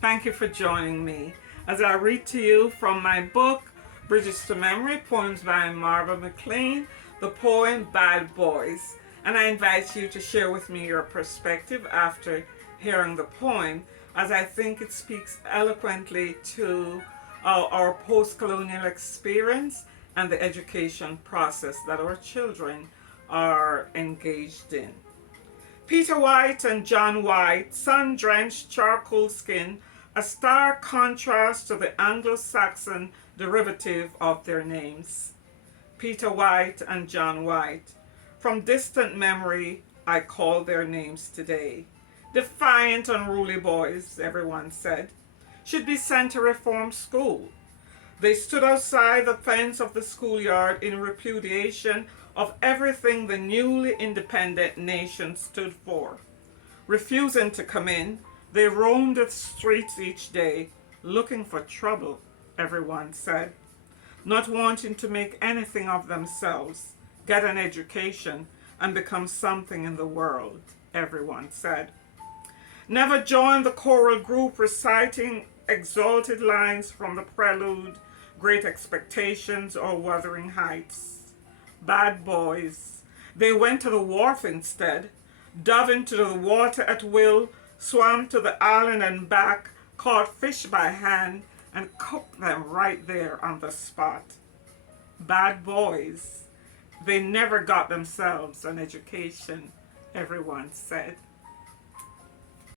Thank you for joining me as I read to you from my book, Bridges to Memory, Poems by Marva McLean, the poem Bad Boys. And I invite you to share with me your perspective after hearing the poem, as I think it speaks eloquently to our post-colonial experience and the education process that our children are engaged in. Peter White and John White, sun-drenched charcoal skin, a stark contrast to the Anglo-Saxon derivative of their names. Peter White and John White. From distant memory, I call their names today. Defiant, unruly boys, everyone said, should be sent to reform school. They stood outside the fence of the schoolyard in repudiation of everything the newly independent nation stood for. Refusing to come in, they roamed the streets each day, looking for trouble, everyone said. Not wanting to make anything of themselves, get an education, and become something in the world, everyone said. Never joined the choral group reciting exalted lines from the prelude, Great Expectations, or Wuthering Heights. Bad boys. They went to the wharf instead, dove into the water at will, swam to the island and back, caught fish by hand, and cooked them right there on the spot. Bad boys. They never got themselves an education, everyone said.